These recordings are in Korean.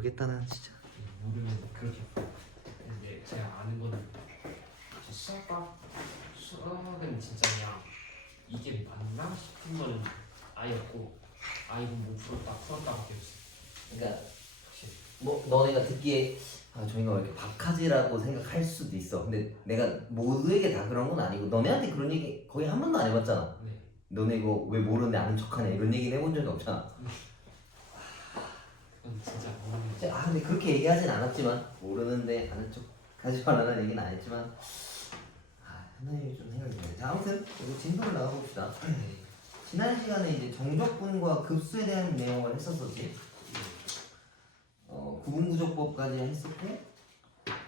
모르겠다 난 진짜. 모르면 그렇게. 근데 제가 아는 거는 수학은 진짜 그냥 이게 맞나 싶은 거는 아였고, 아 이건 못 풀었다밖에 없어. 그러니까 뭐 너네가 듣기에 아 저희가 왜 이렇게 박하지라고 생각할 수도 있어. 근데 내가 모두에게 다 그런 건 아니고 너네한테 그런 얘기 거의 한 번도 안 해봤잖아. 네. 너네 이거 왜 모르는데 아는 척하냐 이런 얘기는 해본 적이 없잖아. 그건 진짜 모르는. 아 근데 그렇게 얘기하진 않았지만 모르는데 아는 척 하지 말라는 얘기는 안 했지만 아 하나님이 좀 생각이 나네. 자 아무튼 이거 진도를 나가봅시다. 지난 시간에 이제 정적분과 급수에 대한 내용을 했었었지. 구분구조법까지 했었고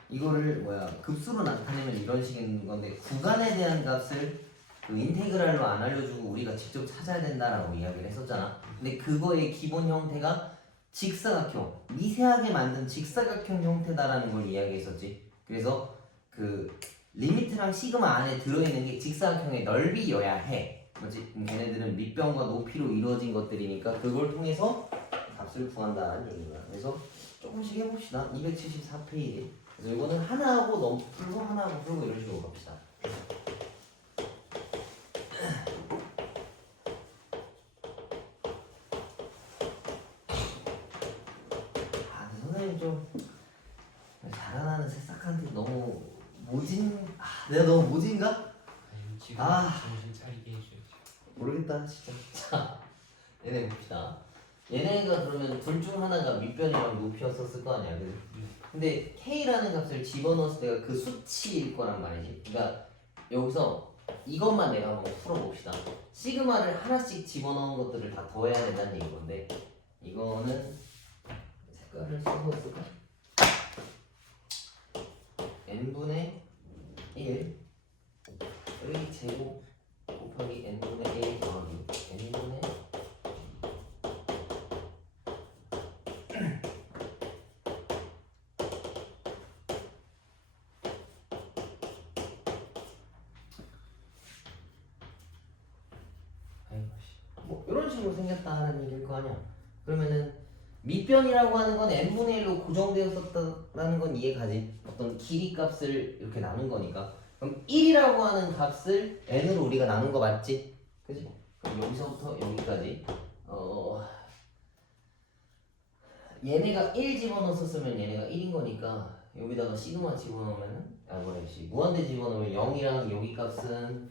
이거를 급수로 나타내면 이런 식인 건데 구간에 대한 값을 그 인테그랄로 안 알려주고 우리가 직접 찾아야 된다라고 이야기를 했었잖아. 근데 그거의 기본 형태가 직사각형, 미세하게 만든 직사각형 형태다라는 걸 이야기했었지. 그래서 그 리미트랑 시그마 안에 들어있는 게 직사각형의 넓이여야 해. 그렇지? 걔네들은 밑변과 높이로 이루어진 것들이니까 그걸 통해서 값을 구한다는 얘기야. 그래서 조금씩 해봅시다. 274페이지. 그래서 이거는 하나하고 너무 풀고 하나하고 풀고 이런 식으로 갑시다. 아, 선생님 좀 자라나는 새싹한테 너무 모진. 내가 너무 모진가? 아니, 지금 정신 차리게 해줘야지. 모르겠다 진짜. 자, 얘네 봅시다. 얘네가 그러면 둘 중 하나가 밑변이랑 높이였었을 거 아니야, 그지? 근데 K라는 값을 집어넣었을 때가 그 수치일 거란 말이지. 그러니까 여기서 이것만 내가 한번 풀어봅시다. 시그마를 하나씩 집어넣은 것들을 다 더해야 된다는 얘기인 건데 이거는 색깔을 써서 했을까? n분의 1 여기 제곱 곱하기 n분의 1 더하기 n분의 뭐 이런 식으로 생겼다는 얘기일 거 아니야. 그러면은 밑변이라고 하는 건 n분의 1로 고정되었었다는 건 이해가지. 어떤 길이 값을 이렇게 나눈 거니까. 그럼 1이라고 하는 값을 n으로 우리가 나눈 거 맞지? 그지? 그럼 여기서부터 여기까지 얘네가 1 집어넣었으면 얘네가 1인 거니까 여기다가 시그마 집어넣으면은 무한대 집어넣으면 0이랑 여기 값은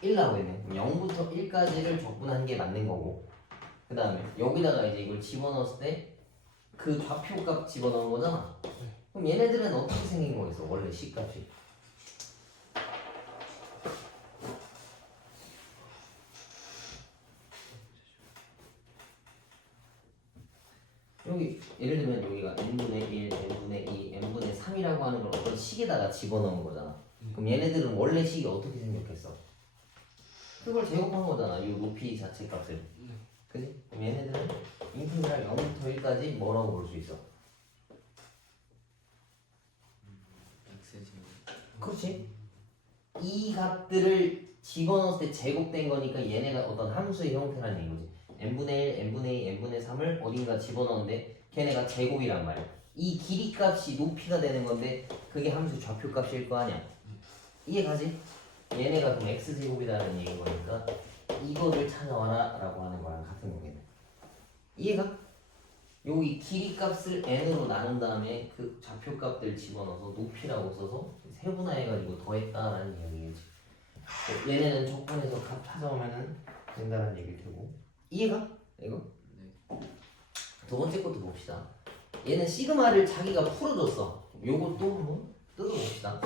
1 나오겠네. 0부터 1까지를 적분한 게 맞는 거고 그 다음에 여기다가 이제 이걸 집어넣었을 때 그 좌표값 집어넣은 거잖아. 그럼 얘네들은 어떻게 생긴 거겠어? 원래 C값이 여기 예를 들면 여기가 n분의 1, n분의 2, n분의 3이라고 하는 걸 어떤 식에다가 집어넣은 거잖아. 그럼 얘네들은 원래 식이 어떻게 생겼겠어? 그걸 제곱한 거잖아. 이 높이 자체 값을. 그지? 그럼 얘네들은 인테그랄 0부터 1까지 뭐라고 볼 수 있어? 그렇지? 이 값들을 집어넣었을 때 제곱된 거니까 얘네가 어떤 함수의 형태라는 얘기지. n분의 1, n분의 2, n분의 3을 어딘가 집어넣었는데 걔네가 제곱이란 말이야. 이 길이 값이 높이가 되는 건데 그게 함수 좌표 값일 거 아니야. 이해가지? 얘네가 그럼 x제곱이라는 얘기인 거니까 이거를 찾아와라 라고 하는 거랑 같은 거겠네. 이해가? 여기 길이 값을 n으로 나눈 다음에 그 좌표 값들 집어넣어서 높이라고 써서 세분화해가지고 더했다라는 이야기겠지. 얘네는 적분해서 값 찾아오면은 된다는 얘기를 들고. 이해가? 이거? 네. 두 번째 것도 봅시다. 얘는 시그마를 자기가 풀어줬어. 요것도 한번 뜯어봅시다.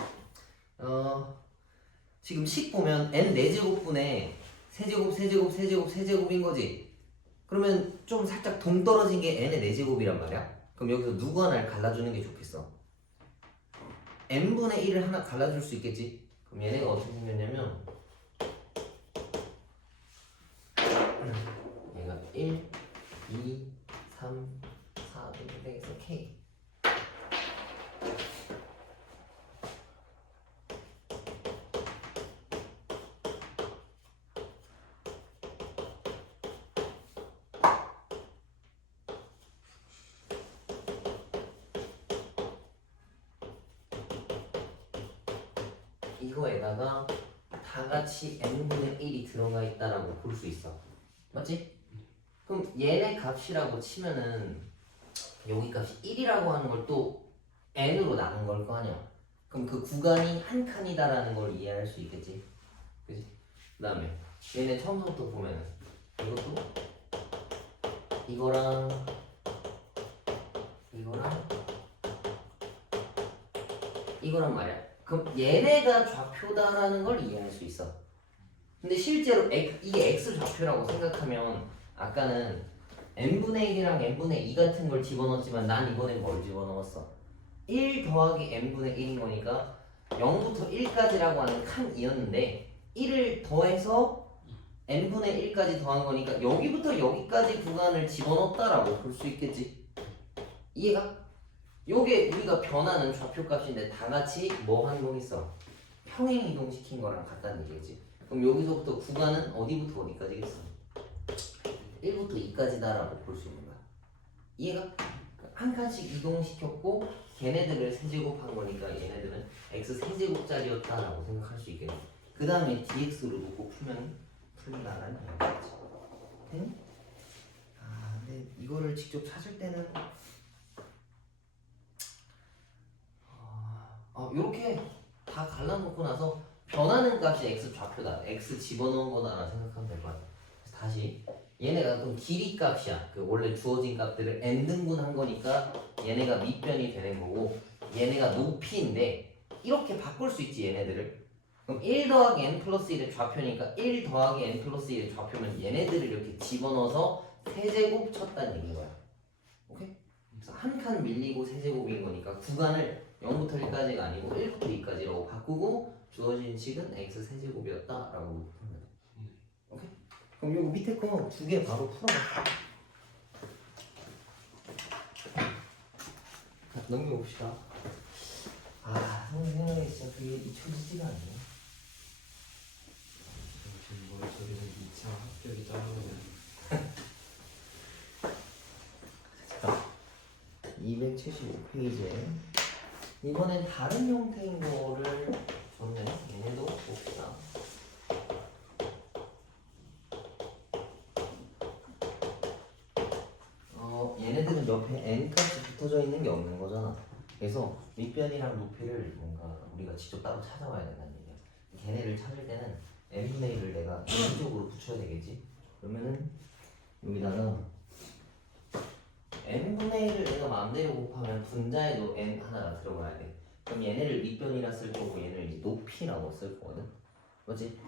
지금 식 보면 n 4제곱분의 세제곱 세제곱 세제곱 세제곱인 거지. 그러면 좀 살짝 동떨어진 게 n의 4제곱이란 말이야. 그럼 여기서 누구 하나를 갈라주는 게 좋겠어? n분의 1을 하나 갈라줄 수 있겠지? 그럼 얘네가 어떻게 생겼냐면 얘가 1, 2, 3, 4 이렇게 되겠어. K 이거에다가 다 같이 n분의 1이 들어가 있다라고 볼 수 있어. 맞지? 그럼 얘네 값이라고 치면은 여기 값이 1이라고 하는 걸 또 n으로 나눈 걸 거 아니야. 그럼 그 구간이 한 칸이다라는 걸 이해할 수 있겠지. 그지? 그 다음에 얘네 처음부터 보면은 이것도 이거랑 이거란 말이야. 그럼 얘네가 좌표다라는 걸 이해할 수 있어. 근데 실제로 이게 x 좌표라고 생각하면 아까는 n분의 1이랑 n분의 2 같은 걸 집어넣었지만 난 이번엔 뭘 집어넣었어? 1 더하기 n분의 1인 거니까 0부터 1까지라고 하는 칸이었는데 1을 더해서 n분의 1까지 더한 거니까 여기부터 여기까지 구간을 집어넣었다라고 볼 수 있겠지. 이해가? 요게 우리가 변하는 좌표값인데 다 같이 뭐 하는 거겠어? 평행 이동시킨 거랑 같다는 얘기지. 그럼 여기서부터 구간은 어디부터 어디까지겠어? 1부터 2까지다라고 볼 수 있는 거야. 이해가? 한 칸씩 이동시켰고 걔네들을 세제곱한 거니까 얘네들은 x 세제곱짜리였다라고 생각할 수 있겠네. 그 다음에 dx로 놓고 풀면 풀린다라는 얘기지. 됐니? 아 근데 이거를 직접 찾을 때는 이렇게 다 갈라놓고 나서 변하는 값이 x 좌표다, x 집어넣은 거다라고 생각하면 될 것 같아. 그래서 다시 얘네가 그럼 길이 값이야. 그 원래 주어진 값들을 n 등분한 거니까 얘네가 밑변이 되는 거고 얘네가 높이인데 이렇게 바꿀 수 있지 얘네들을. 그럼 1 더하기 n 플러스 1의 좌표니까 1 더하기 n 플러스 1의 좌표면 얘네들을 이렇게 집어넣어서 세제곱 쳤다는 얘기인 거야. 오케이? 그래서 한 칸 밀리고 세제곱인 거니까 구간을 0부터 1까지가 아니고 1부터 2까지라고 바꾸고 주어진 식은 x 세제곱이었다라고 보면 돼. 오케이? 그럼 요거 밑에 거 두 개 바로 풀어봐. 넘겨봅시다. 아, 선생님이 진짜 그게 잊혀지지가 않네. 지금 뭐 저기서 2차 합격이 따라오네. 275페이지에 이번엔 다른 형태인 거를 줬네. 얘네도 봅시다. 얘네들은 옆에 n까지 붙어져 있는 게 없는 거잖아. 그래서 밑변이랑 높이를 뭔가 우리가 직접 따로 찾아와야 된다는 얘기야. 걔네를 찾을 때는 n분의 1을 내가 이쪽으로 붙여야 되겠지. 그러면은 여기다가 n분의 1을 내가 마음대로 곱하면 분자에도 n 하나가 들어가야 돼. 그럼 얘네를 밑변이라 쓸 거고 얘를 이제 높이라고 쓸 거거든. 그렇지?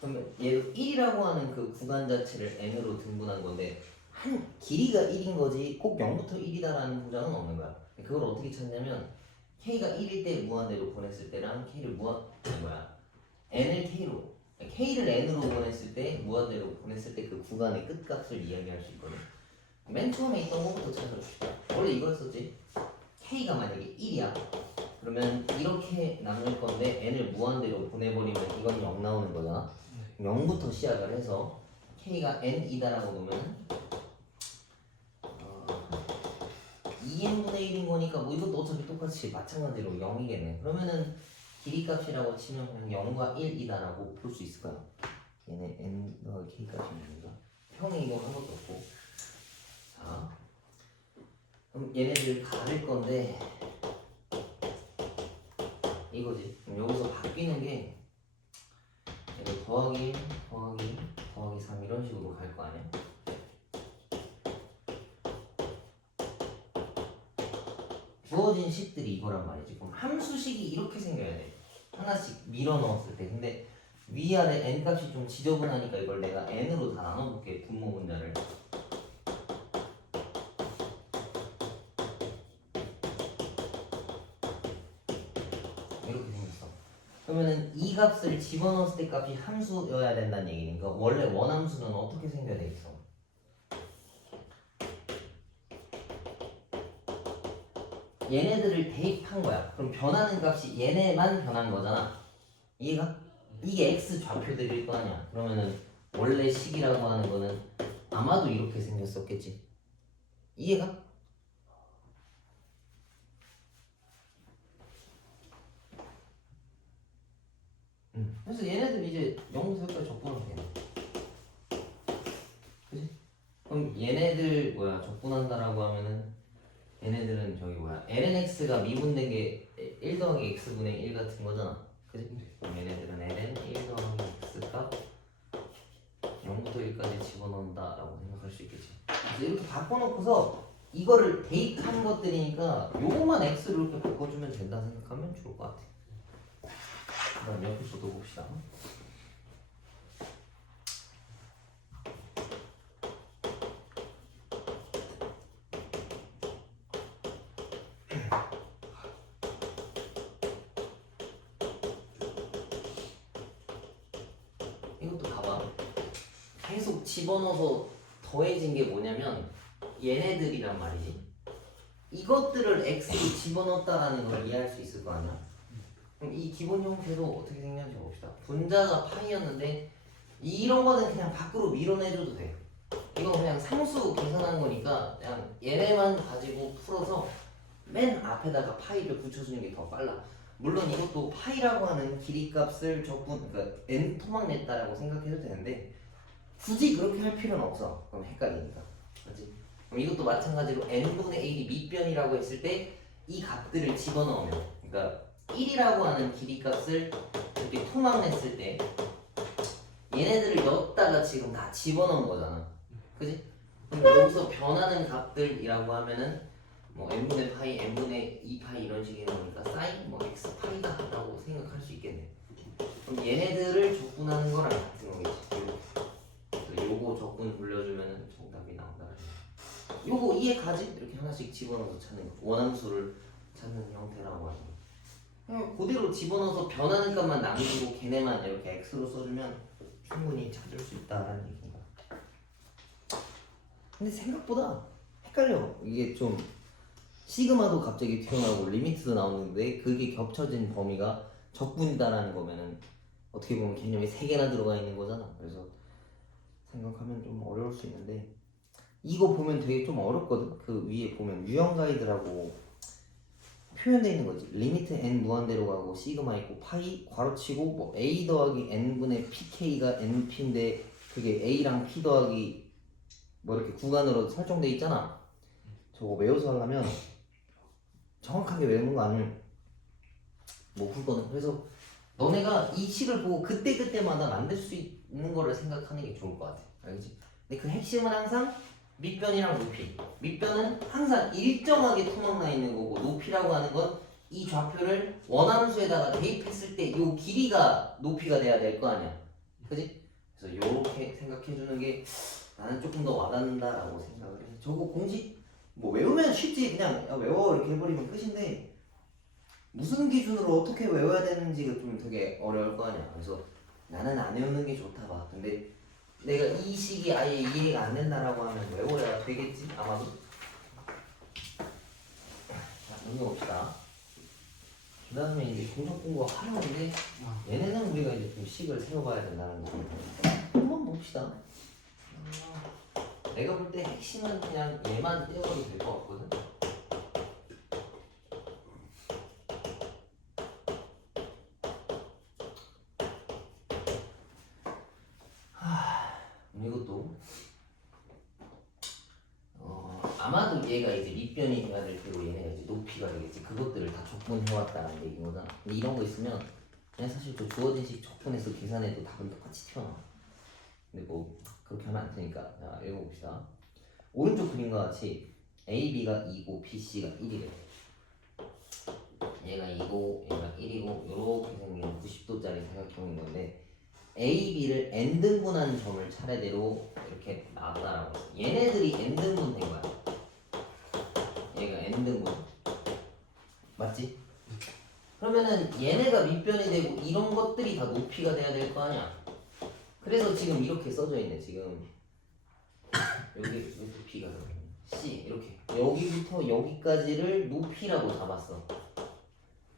그러면 얘를 1이라고 하는 그 구간 자체를 n으로 등분한 건데 한 길이가 1인 거지 꼭 0부터 1이다라는 보장은 없는 거야. 그걸 어떻게 찾냐면 k가 1일 때 무한대로 보냈을 때랑 k를 n을 k를 n으로 보냈을 때 무한대로 보냈을 때 그 구간의 끝값을 이야기할 수 있거든. 맨 처음에 있던 것부터 찾아봅시다. 원래 이거였었지. k가 만약에 1이야. 그러면 이렇게 나눌 건데 n을 무한대로 보내버리면 이건 0 나오는 거잖아. 0부터 시작을 해서 k가 n이다라고 놓으면 2n분의 1인 거니까 뭐 이것도 어차피 똑같이 마찬가지로 0이겠네. 그러면은 길이 값이라고 치면 그냥 0과 1이다라고 볼 수 있을 거야. 얘네 n 더하기 k 값이니까 평행 이동한 것도 없고. 자, 그럼 얘네들 가릴 건데 이거지. 그럼 여기서 바뀌는 게 이거 더하기 3 이런 식으로 갈 거 아니야? 주어진 식들이 이거란 말이지. 그럼 함수식이 이렇게 생겨야 돼. 하나씩 밀어 넣었을 때. 근데 위아래 n 값이 좀 지저분하니까 이걸 내가 n으로 다 나눠볼게. 분모 문자를. 이렇게 생겼어. 그러면은 이 값을 집어넣었을 때 값이 함수여야 된다는 얘기니까 원래 원함수는 어떻게 생겨야 되겠어? 얘네들을 대입한 거야. 그럼 변하는 값이 얘네만 변한 거잖아. 이해가? 이게 x 좌표들일 거 아니야. 그러면은 원래 식이라고 하는 거는 아마도 이렇게 생겼었겠지. 이해가? 형태까지 적분하면 되네. 그지? 그럼 얘네들 적분한다라고 하면은 얘네들은 저기 lnx가 미분된 게 1 더하기 x분의 1 같은 거잖아. 그지? 그럼 얘네들은 ln 1 더하기 x가 0부터 1까지 집어넣는다라고 생각할 수 있겠지. 그래서 이렇게 바꿔놓고서 이거를 대입한 것들이니까 요것만 x로 이렇게 바꿔주면 된다 생각하면 좋을 것 같아. 그 다음 옆에 것도 봅시다. 이것도 봐봐. 계속 집어넣어서 더해진 게 뭐냐면 얘네들이란 말이지. 이것들을 x로 집어넣었다라는 걸 이해할 수 있을 거 아니야. 그럼 이 기본 형태도 어떻게 생겼는지 봅시다. 분자가 파이였는데 이런 거는 그냥 밖으로 밀어내줘도 돼. 이건 그냥 상수 계산한 거니까 그냥 얘네만 가지고 풀어서 맨 앞에다가 파이를 붙여주는 게 더 빨라. 물론 이것도 파이라고 하는 길이값을 그러니까 n 토막 냈다라고 생각해도 되는데 굳이 그렇게 할 필요는 없어. 그럼 헷갈리니까. 그렇지? 그럼 이것도 마찬가지로 n분의 1이 밑변이라고 했을 때 이 값들을 집어넣으면, 그러니까 1이라고 하는 길이값을 이렇게 토막 냈을 때 얘네들을 넣었다가 지금 다 집어넣은 거잖아. 그지? 그럼 여기서 변하는 값들이라고 하면은 뭐 n분의 파이, n분의 2파이 이런 식의 거니까 사인 뭐 x 파이다 라고 생각할 수 있겠네. 그럼 얘네들을 적분하는 거랑 같은 거겠지. 그래서 요거 적분 돌려주면은 정답이 나온다. 요거 이해 가지? 이렇게 하나씩 집어넣어서 찾는 거. 원함수를 찾는 형태라고 하는 거. 그냥 그대로 집어넣어서 변하는 값만 남기고 걔네만 이렇게 x로 써주면 충분히 찾을 수 있다라는 얘기인 거야. 근데 생각보다 헷갈려. 이게 좀 시그마도 갑자기 튀어나오고 리미트도 나오는데 그게 겹쳐진 범위가 적분이다라는 거면은 어떻게 보면 개념이 3개나 들어가 있는 거잖아. 그래서 생각하면 좀 어려울 수 있는데 이거 보면 되게 좀 어렵거든. 그 위에 보면 유형 가이드라고 표현되어 있는 거지. 리미트 n 무한대로 가고 시그마 있고 파이 괄호치고 뭐 a 더하기 n분의 pk가 np인데 그게 a랑 p 더하기 뭐 이렇게 구간으로 설정돼 있잖아. 저거 외워서 하려면 정확하게 외우는 거 아니면 못 풀거든. 그래서 너네가 이 식을 보고 그때그때마다 만들 수 있는 거를 생각하는 게 좋을 것 같아. 알겠지? 근데 그 핵심은 항상 밑변이랑 높이. 밑변은 항상 일정하게 토막나 있는 거고 높이라고 하는 건 이 좌표를 원함수에다가 대입했을 때 이 길이가 높이가 돼야 될 거 아니야. 그지? 그래서 요렇게 생각해 주는 게 나는 조금 더 와닿는다라고 생각을 해. 저거 공식 뭐 외우면 쉽지. 그냥 외워 이렇게 해버리면 끝인데 무슨 기준으로 어떻게 외워야 되는지가 좀 되게 어려울 거 아니야. 그래서 나는 안 외우는 게 좋다 봐. 근데 내가 이 식이 아예 이해가 안 된다라고 하면 외워야 되겠지 아마도. 자, 넘겨봅시다. 그 다음에 이제 공적 공부 하려는데 얘네는 우리가 이제 좀 식을 세워봐야 된다는 거. 한번 봅시다. 내가 볼 때 핵심은 그냥 얘만 떼어도 될 것 같거든. 이것도 아마도 얘가 이제 밑변이 돼야 될 테고 얘네가 이제 높이가 되겠지. 그것들을 다 적분해왔다는 얘기인 거잖아. 근데 이런 거 있으면 그냥 사실 그 주어진 식 적분해서 계산해도 답은 똑같이 튀어나와. 근데 뭐 그렇게 하면 안 되니까. 자, 읽어봅시다. 오른쪽 그림과 같이 A, B가 2고 B, C가 1이래. 얘가 2고 얘가 1이고 이렇게 생긴 90도짜리 삼각형인 건데 A, B를 n등분한 점을 차례대로 이렇게 나왔다라고 했어. 얘네들이 n등분 된 거야. 얘가 n등분. 맞지? 그러면은 얘네가 밑변이 되고 이런 것들이 다 높이가 돼야 될 거 아니야. 그래서 지금 이렇게 써져 있네. 지금 여기 높이가 C 이렇게 여기부터 여기까지를 높이라고 잡았어.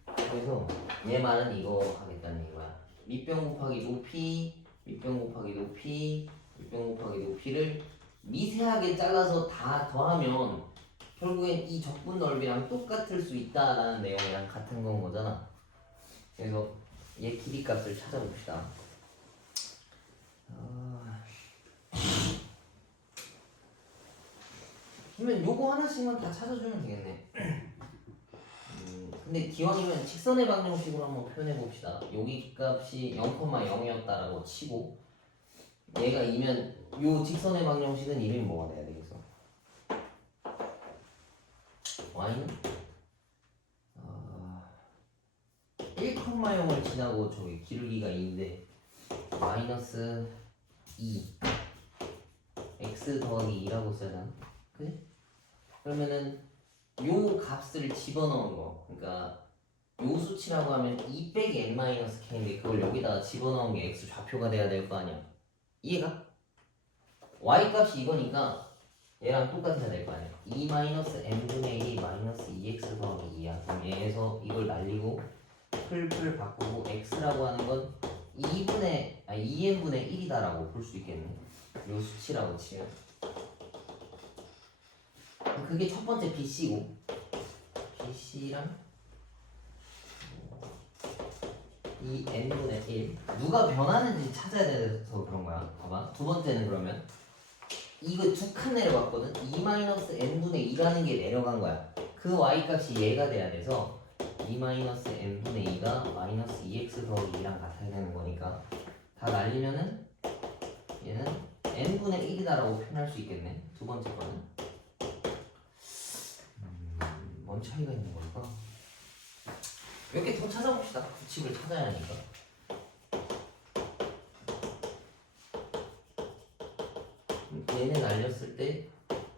그래서 얘 말은 이거 하겠다는 얘기야. 밑변 곱하기 높이, 밑변 곱하기 높이, 밑변 곱하기 높이를 미세하게 잘라서 다 더하면 결국엔 이 적분 넓이랑 똑같을 수 있다라는 내용이랑 같은 건 거잖아. 그래서 얘 길이 값을 찾아봅시다. 그러면 요거 하나씩만 다 찾아주면 되겠네. 근데 기왕이면 직선의 방정식으로 한번 표현해 봅시다. 여기 값이 0,0이었다라고 치고 얘가 2면 요 직선의 방정식은 이름이 뭐가 돼야 되겠어? y는 1,0을 지나고 저기 기울기가 2인데 마이너스 2 x 더하기 2라고 써야 되나? 그지? 그러면은 요 값을 집어넣은 거, 그러니까 요 수치라고 하면 2 빼기 n-k인데 그걸 여기다가 집어넣은 게 x 좌표가 돼야 될 거 아니야. 이해가? y 값이 이거니까 얘랑 똑같아야 될 거 아니야. 2-n분의 1이 마이너스 2x 더하기 2야. 그럼 얘에서 이걸 날리고 풀 바꾸고 x라고 하는 건 2n분의 1이다라고 볼 수 있겠네. 요 수치라고 치면 그게 첫 번째 BC고 BC랑 이 n분의 1 누가 변하는지 찾아야 돼서 그런 거야. 봐봐. 두 번째는 그러면 이거 두 칸 내려갔거든. 2-n분의 2라는 게 내려간 거야. 그 y 값이 얘가 돼야 돼서 2-n분의 2가 마이너스 2x 더하기 2랑 같아야 되는 거니까 다 날리면은 얘는 n분의 1이다라고 표현할 수 있겠네. 두 번째 거는 뭔 차이가 있는 걸까? 몇 개 더 찾아봅시다. 규칙을 찾아야 하니까. 얘네 날렸을 때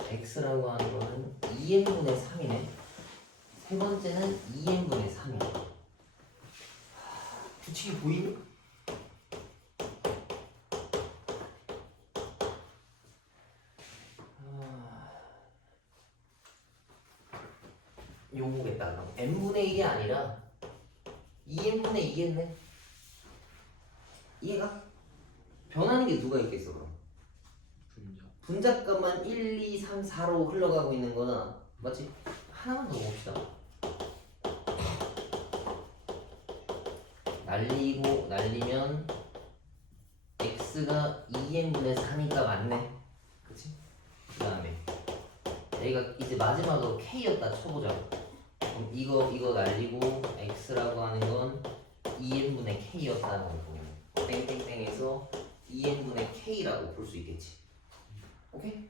x라고 하는 거는 2n분의 3이네. 세 번째는 2n분의 3이야. 규칙이 보이니? 요거겠다. 그럼 n분의 1이 아니라 2n분의 2겠네. 이해가? 변하는 게 누가 있겠어 그럼? 분자값만 1, 2, 3, 4로 흘러가고 있는 거잖아. 맞지? 하나만 더 봅시다. 날리면 x가 2n분의 3이니까 맞네. 그치? 그 다음에 얘가 이제 마지막으로 k였다 쳐보자. 그럼 이거 날리고 x라고 하는 건 2n분의 k였다는 거고 땡땡땡에서 2n분의 k라고 볼 수 있겠지. 오케이?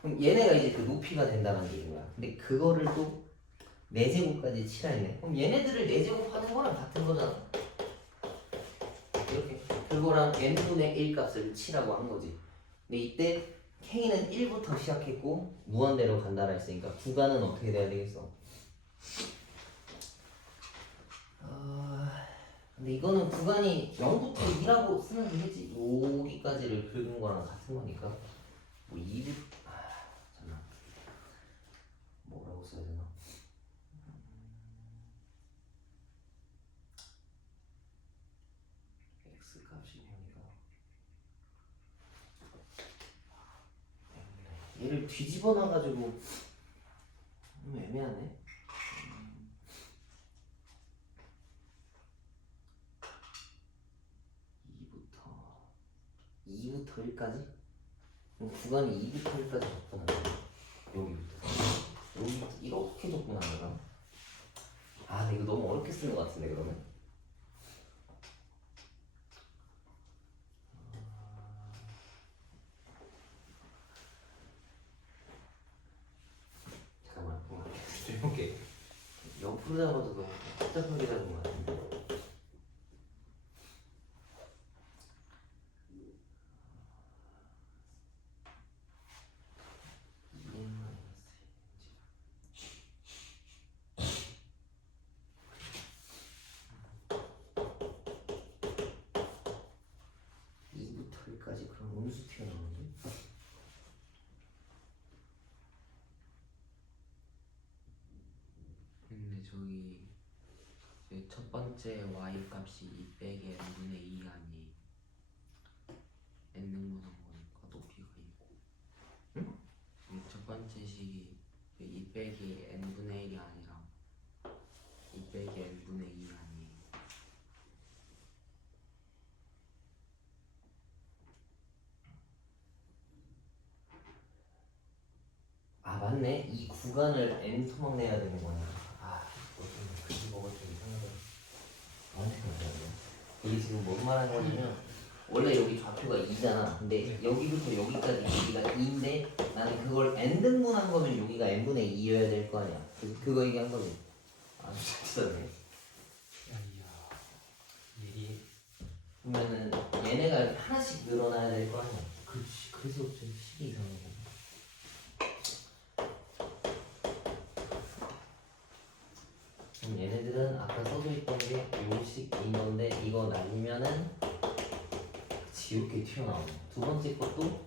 그럼 얘네가 이제 그 높이가 된다는 얘기인 거야. 근데 그거를 또 4제곱까지 치라 했네. 그럼 얘네들을 4제곱하는 거랑 같은 거잖아. 이렇게 그거랑 n분의 1 값을 치라고 한 거지. 근데 이때 k는 1부터 시작했고 무한대로 간다라 했으니까 구간은 어떻게 돼야 되겠어? 근데 이거는 구간이 0부터 2라고 쓰면 되겠지. 여기까지를 긁은 거랑 같은 거니까 뭐 2부 잠깐만 뭐라고 써야 되나? x 값이 0이가 얘를 뒤집어 놔가지고 애매하네. 2부터 1까지? 그럼 구간이 2부터 1까지 접근하는 여기부터 이렇게 접근하는 거야. 아 근데 이거 너무 어렵게 쓰는 것 같은데 그러면? 잠깐만 이렇게 옆으로 잡아도 너무 복잡하게 잡은 것 같은데. 까지 그럼 음수 튀어나오는데? 근데 저기 첫 번째 y 값이 2 빼기 n분의 2 아니 n능분한 거니까 높이가 있고 응? 첫 번째 식이 2 빼기 n분의 1이 아니라 2 빼기 n분의 2 아니 맞네. 이 구간을 n 토막 내야 되는 거냐. 아, 이거 좀 그지 먹을 좀 이상하다. 어떻게 해야 돼? 이게 지금 뭔 말하는 거냐면 원래 여기 좌표가 2잖아. 근데 네. 여기부터 여기까지 여기가 2인데 나는 그걸 n 등분한 거면 여기가 n분의 2여야 될 거 아니야. 그거 얘기한 거지. 아, 진짜 네. 야이야 얘리 그러면은 얘네가 하나씩 늘어나야 될 거 아니야. 그렇지. 그래서 좀 식이 이상한 거. 그럼 얘네들은 아까 써져 있던 게 요식인 건데 이거 날리면은 이렇게 튀어나오네. 두 번째 것도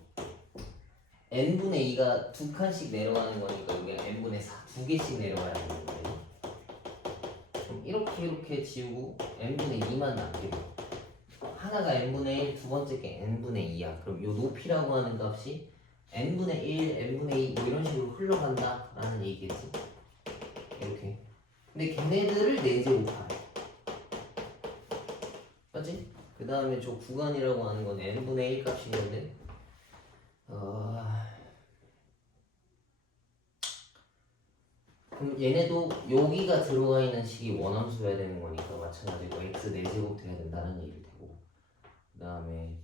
n분의 2가 두 칸씩 내려가는 거니까 여기가 n분의 4 두 개씩 내려가야 되는 거예요. 그럼 이렇게 지우고 n분의 2만 남기고 하나가 n분의 1, 두 번째 게 n분의 2야. 그럼 요 높이라고 하는 값이 n분의 1, n분의 2 뭐 이런 식으로 흘러간다 라는 얘기겠지. 이렇게. 근데 걔네들을 4제곱하래. 맞지? 그 다음에 저 구간이라고 하는 건 n분의 1 값인 건데 그럼 얘네도 여기가 들어가 있는 식이 원함수여야 되는 거니까 마찬가지로 x 4제곱 돼야 된다는 얘기일 테고 그 다음에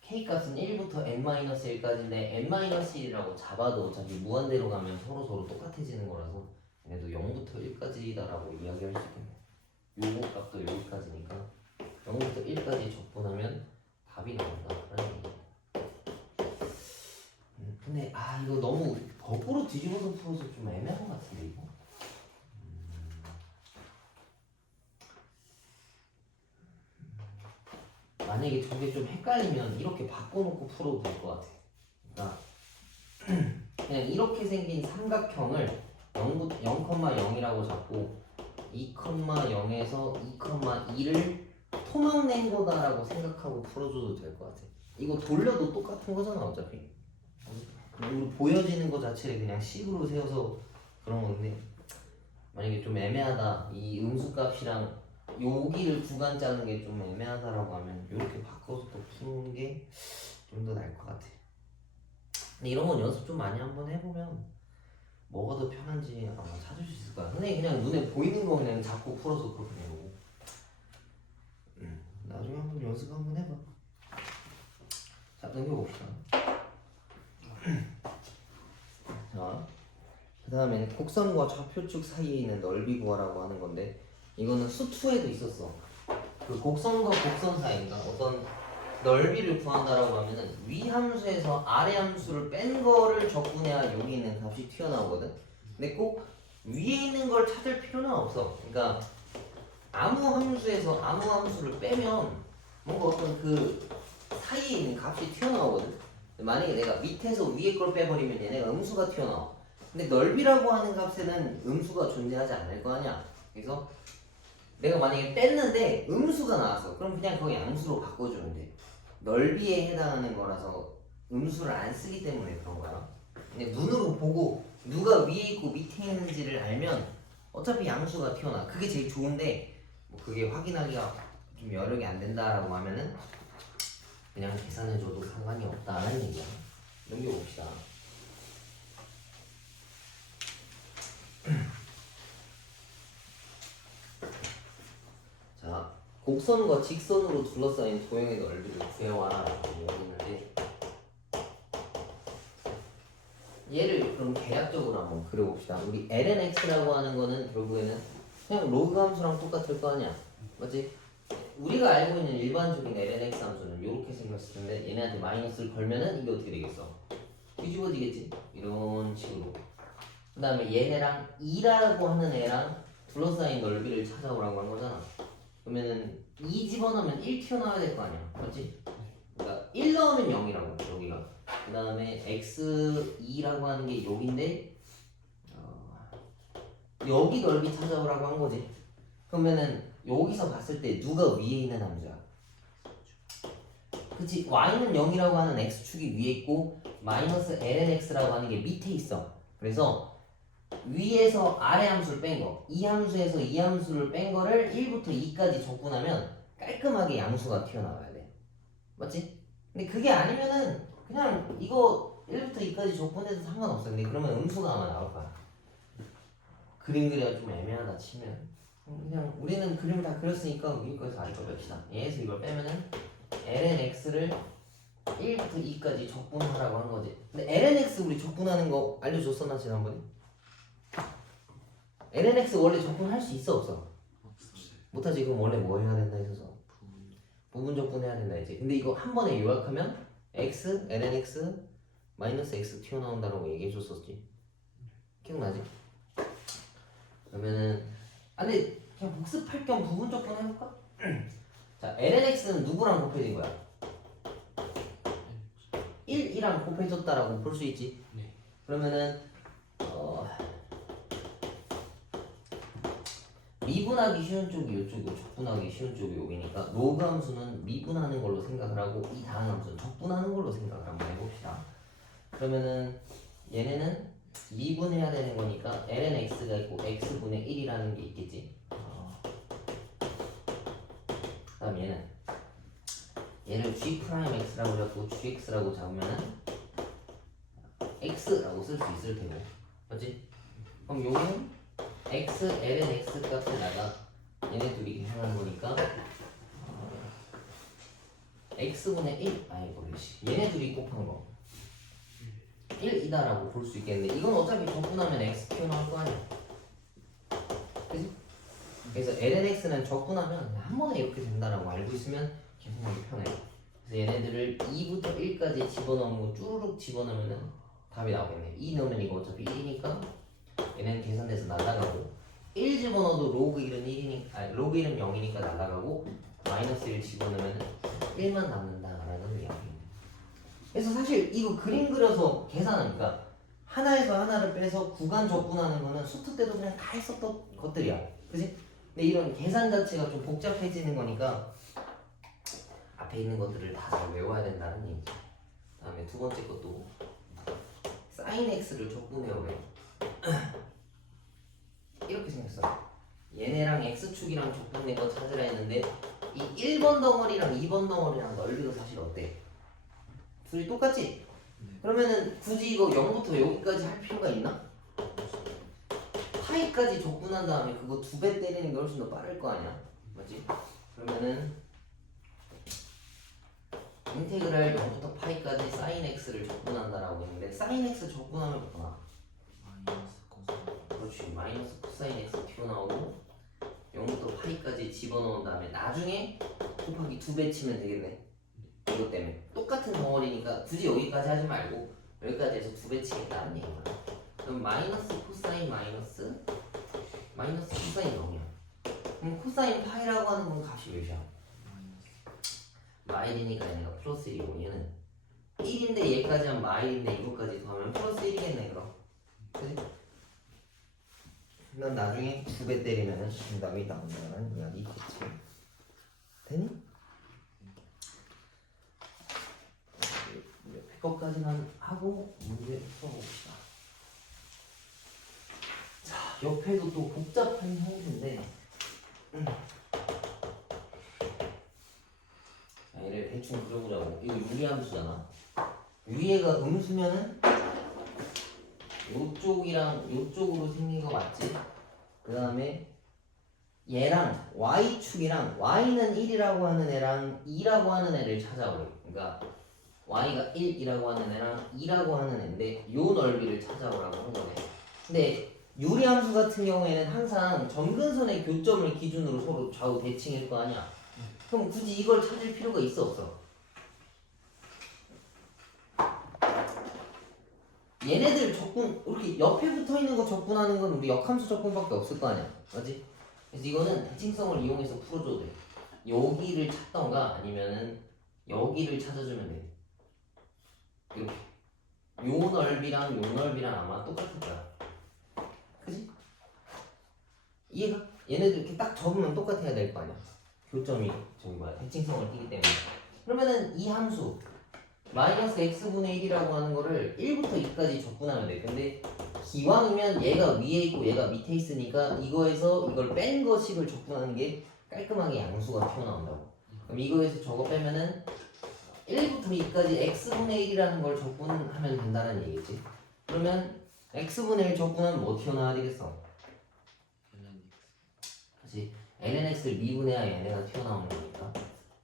k 값은 1부터 n-1까지인데 n-1이라고 잡아도 어차피 무한대로 가면 서로 똑같아지는 거라서 얘네도 0부터 1까지다라고 이야기할 수 있겠네. 요거 값도 여기까지니까 0부터 1까지 적분하면 답이 나온다라는 얘기. 근데 이거 너무 거꾸로 뒤집어서 풀어서 좀 애매한 것 같은데 이거. 만약에 저게 좀 헷갈리면 이렇게 바꿔놓고 풀어도 될 것 같아. 그러니까 그냥 이렇게 생긴 삼각형을 0,0이라고 잡고 2,0에서 2,2를 토막 낸 거다라고 생각하고 풀어줘도 될 것 같아. 이거 돌려도 똑같은 거잖아 어차피. 우리 보여지는 거 자체를 그냥 식으로 세워서 그런 건데 만약에 좀 애매하다 이 음수값이랑 여기를 구간 짜는 게 좀 애매하다라고 하면 이렇게 바꿔서 또 푸는 게 좀 더 나을 것 같아. 근데 이런 건 연습 좀 많이 한번 해보면 뭐가 더 편한지 아마 찾을 수 있을 거야. 근데 그냥 눈에 보이는 거 그냥 잡고 풀어서 그렇게 되고 나중에 한번 연습 한번 해봐. 자, 넘겨봅시다. 자, 그 다음에는 곡선과 좌표축 사이에 있는 넓이 구하라고 하는 건데 이거는 수2에도 있었어. 그 곡선과 곡선 사이인가 어떤 넓이를 구한다라고 하면은 위 함수에서 아래 함수를 뺀 거를 적분해야 여기 있는 값이 튀어나오거든. 근데 꼭 위에 있는 걸 찾을 필요는 없어. 그러니까 아무 함수에서 아무 함수를 빼면 뭔가 어떤 그 사이에 있는 값이 튀어나오거든. 만약에 내가 밑에서 위에 걸 빼버리면 얘네가 음수가 튀어나와. 근데 넓이라고 하는 값에는 음수가 존재하지 않을 거 아니야. 그래서 내가 만약에 뺐는데 음수가 나왔어. 그럼 그냥 거기 양수로 바꿔주면 돼. 넓이에 해당하는 거라서 음수를 안 쓰기 때문에 그런 거야. 근데 눈으로 보고 누가 위에 있고 밑에 있는지를 알면 어차피 양수가 튀어나와. 그게 제일 좋은데 뭐 그게 확인하기가 좀 여력이 안 된다라고 하면은 그냥 계산해줘도 상관이 없다는 얘기야. 넘겨봅시다. 자, 곡선과 직선으로 둘러싸인 도형의 넓이를 구해와라 라고 얘기했는데 얘를 그럼 계약적으로 한번 그려봅시다. 우리 lnx라고 하는 거는 결국에는 그냥 로그 함수랑 똑같을 거 아니야. 맞지? 우리가 알고 있는 일반적인 lnx 함수는 이렇게 생겼을 텐데 얘네한테 마이너스를 걸면은 이게 어떻게 되겠어? 뒤집어지겠지? 이런 식으로. 그 다음에 얘네랑 2라고 하는 애랑 둘러싸인 넓이를 찾아오라고 한 거잖아. 그러면은 2 집어넣으면 1 튀어나와야 될 거 아니야. 맞지? 그러니까 1 넣으면 0이라고 여기가. 그 다음에 x2라고 하는 게 여기인데 여기 넓이 찾아오라고 한 거지. 그러면은 여기서 봤을 때 누가 위에 있는 함수야? 그치? y는 0이라고 하는 x축이 위에 있고 마이너스 lnx라고 하는 게 밑에 있어. 그래서 위에서 아래 함수를 뺀 거, 이 함수에서 이 함수를 뺀 거를 1부터 2까지 적분하면 깔끔하게 양수가 튀어나와야 돼. 맞지? 근데 그게 아니면은 그냥 이거 1부터 2까지 적분해도 상관없어. 근데 그러면 음수가 아마 나올 거야. 그림 그리기가 좀 애매하다 치면 그냥 우리는 그림을 다 그렸으니까 위에 거에서 아래 거 뺍시다. 얘에서 이걸 빼면은 ln x를 1부터 2까지 적분하라고 한 거지. 근데 ln x 우리 적분하는 거 알려줬었나 지난번에? ln x 원래 적분할 수 있어 없어? 못하지. 그럼 원래 뭐 해야 된다 했어서 부분 적분해야 된다 했지. 근데 이거 한 번에 요약하면 x ln x 마이너스 x 튀어나온다라고 얘기해줬었지. 기억나지? 그러면은 근데 그냥 복습할 겸 부분 적분 해볼까? 자 ln x는 누구랑 곱해진 거야? 1이랑 곱해졌다라고 볼 수 있지. 네. 그러면은 미분하기 쉬운 쪽이 이쪽이고 적분하기 쉬운 쪽이 여기니까 로그 함수는 미분하는 걸로 생각을 하고 이 다음 함수는 적분하는 걸로 생각을 한번 해봅시다. 그러면은 얘네는 미분해야 되는 거니까 ln x가 있고 x분의 1이라는 게 있겠지. 그 다음 얘를 g'x라고 잡고 gx라고 잡으면은 x라고 쓸 수 있을 테고 맞지? 그럼 요거는 x ln x 값에다가 얘네 둘이 계산한 거니까 x분의 1 아니 모르겠지. 얘네 둘이 곱한 거 1이다라고 볼 수 있겠는데 이건 어차피 적분하면 x 튀어나올 거 아니야. 그치? 그래서 ln x는 적분하면 그냥 한 번에 이렇게 된다라고 알고 있으면 계산하기 편해요. 그래서 얘네들을 2부터 1까지 집어넣으면 쭈루룩 집어넣으면 답이 나오겠네. 2 넣으면 이거 어차피 1이니까 얘는 계산돼서 날아가고 1 집어넣어도 로그 1은 1이니까 아니 로그 1은 0이니까 날아가고 마이너스 1 집어넣으면 1만 남는다라는 이야기입니다. 그래서 사실 이거 그림 그려서 계산하니까 하나에서 하나를 빼서 구간 적분하는 거는 수트 때도 그냥 다 했었던 것들이야. 그치? 근데 이런 계산 자체가 좀 복잡해지는 거니까 앞에 있는 것들을 다 잘 외워야 된다는 얘기죠. 다음에 두 번째 것도 sin x를 적분해요. 왜? 이렇게 생겼어. 얘네랑 x축이랑 적분된 거 찾으라 했는데 이 1번 덩어리랑 2번 덩어리랑 넓이도 사실 어때? 둘이 똑같지? 그러면은 굳이 이거 0부터 여기까지 할 필요가 있나? 파이까지 적분한 다음에 그거 2배 때리는 게 훨씬 더 빠를 거 아니야? 맞지? 그러면은 인테그랄 0부터 파이까지 sin x를 적분한다라고 했는데 sin x 적분하면 뭐나? 그렇지. 마이너스 코사인 x 튀어나오고 0부터 파이까지 집어넣은 다음에 나중에 곱하기 2배 치면 되겠네. 이것 때문에 똑같은 덩어리니까 굳이 여기까지 하지 말고 여기까지 해서 2배 치겠다는 얘기야. 그럼 마이너스 코사인 마이너스 코사인 0이야. 그럼 코사인 파이라고 하는 건 값이 몇이야? 마일이니까 얘네가 플러스 1이고 얘는 1인데 얘까지 하면 마일인데 이거까지 더하면 플러스 1이겠네 그럼. 그치? 난 나중에 2배 때리면은 정답이 나온다는 이야기 있겠지. 되니? 옆에 것까지만 하고 문제 풀어봅시다. 자, 옆에도 또 복잡한 형태인데 자, 얘를 대충 그려보자고. 이거 유리함수잖아. 위에가 음수면은 요쪽이랑 요쪽으로 생긴 거 맞지? 그 다음에 얘랑 y축이랑 y는 1이라고 하는 애랑 2라고 하는 애를 찾아오래. 그러니까 y가 1이라고 하는 애랑 2라고 하는 애인데 요 넓이를 찾아오라고 한 거네. 근데 유리함수 같은 경우에는 항상 점근선의 교점을 기준으로 서로 좌우 대칭일 거 아니야. 그럼 굳이 이걸 찾을 필요가 있어 없어? 얘네들 적분 이렇게 옆에 붙어있는 거 적분하는 건 우리 역함수 적분밖에 없을 거 아니야. 맞지? 그래서 이거는 대칭성을 이용해서 풀어줘도 돼. 여기를 찾던가 아니면은 여기를 찾아주면 돼. 이렇게 요 넓이랑 요 넓이랑 아마 똑같을 거야. 그지? 이해가? 얘네들 이렇게 딱 접으면 똑같아야 될 거 아니야. 교점이 저기 뭐야 대칭성을 띠기 때문에. 그러면은 이 함수 마이너스 x분의 1이라고 하는 거를 1부터 2까지 적분하면 돼. 근데 기왕이면 얘가 위에 있고 얘가 밑에 있으니까 이거에서 이걸 뺀 거식을 적분하는 게 깔끔하게 양수가 튀어나온다고. 그럼 이거에서 저거 빼면은 1부터 2까지 x분의 1이라는 걸 적분하면 된다는 얘기지. 그러면 x분의 1 적분하면 뭐 튀어나와야 되겠어? ln 다시 ln x를 미분해야 얘네가 튀어나오는 거니까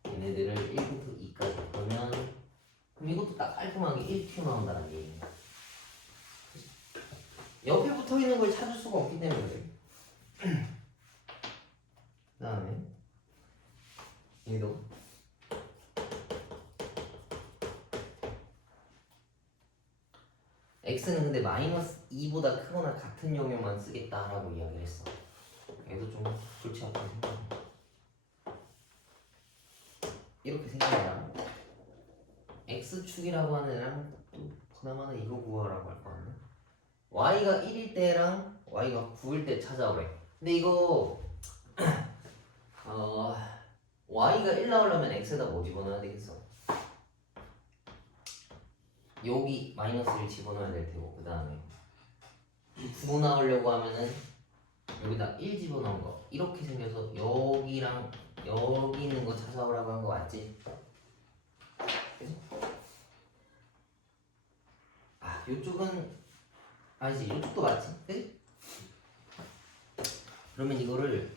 얘네들을 1부터 2까지 그러면 그럼 이것도 딱 깔끔하게 1 튀어나온다는 얘기야. 옆에 붙어 있는 걸 찾을 수가 없기 때문에 그래. 그 다음에 얘도 x는 근데 마이너스 2보다 크거나 같은 영역만 쓰겠다라고 이야기를 했어. 얘도 좀 좋지 않게 생각해. 이렇게 생각하면 x축이라고 하는 애랑 또 그나마는 이거 구하라고 할 거 같네. y가 1일 때랑 y가 9일 때 찾아오래. 근데 이거 y가 1 나오려면 x에다 뭐 집어넣어야 되겠어? 여기 마이너스 1 집어넣어야 될 테고 그 다음에 9 나오려고 하면은 여기다 1 집어넣은 거 이렇게 생겨서 여기랑 여기 있는 거 찾아오라고 한 거 맞지? 그치? 아 요쪽은 아니지 요쪽도 맞지? 그치? 그러면 이거를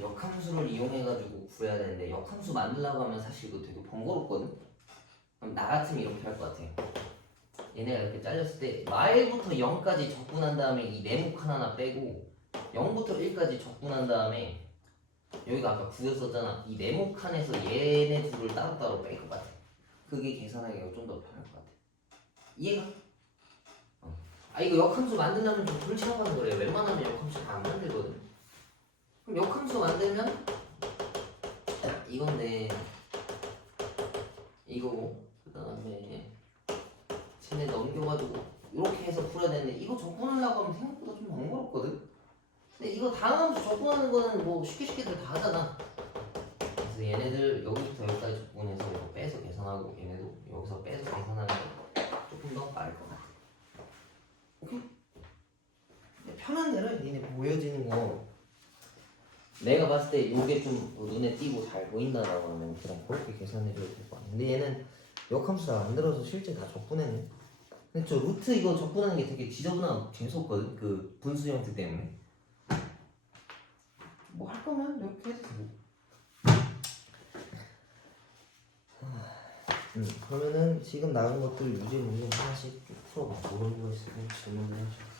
역함수를 이용해가지고 구해야 되는데 역함수 만들려고 하면 사실 이거 되게 번거롭거든? 그럼 나 같으면 이렇게 할 것 같아. 얘네가 이렇게 잘렸을 때 말부터 0까지 적분한 다음에 이 네모 칸 하나 빼고 0부터 1까지 적분한 다음에 여기가 아까 9였었잖아. 이 네모 칸에서 얘네 둘을 따로따로 뺄 것 같아. 그게 계산하기가 좀 더 편할 것 같아. 이해가? 이거 역함수 만들려면 좀 불친하는 거래요. 웬만하면 역함수 다 안 만들거든. 그럼 역함수 만들면 이건데 이거고 그 다음에 쟤네 넘겨가지고 이렇게 해서 풀어야 되는데 이거 적분하려고 하면 생각보다 좀 번거롭거든. 근데 이거 다음 함수 적분하는 거는 뭐 쉽게들 다 하잖아. 그래서 얘네들 여기부터 여기까지 적분해서 이거 빼서 계산하고 얘네도 여기서 빼서 계산하는 게 조금 더 빠를 것 같아. 오케이? 편한 대로 얘네 보여지는 거 내가 봤을 때 요게 좀 눈에 띄고 잘 보인다라고 하면 그냥 그렇게 계산해줘도 될 것 같아. 근데 얘는 역함수 다 만들어서 실제 다 적분했네. 근데 저 루트 이거 적분하는 게 되게 지저분하고 재밌었거든. 그 분수 형태 때문에. 뭐 할 거면 이렇게 해도 되고. 그러면은 지금 나온 것들 유제 문제 하나씩 쭉 풀어봐. 모르는 거 있으면 질문을 해줘.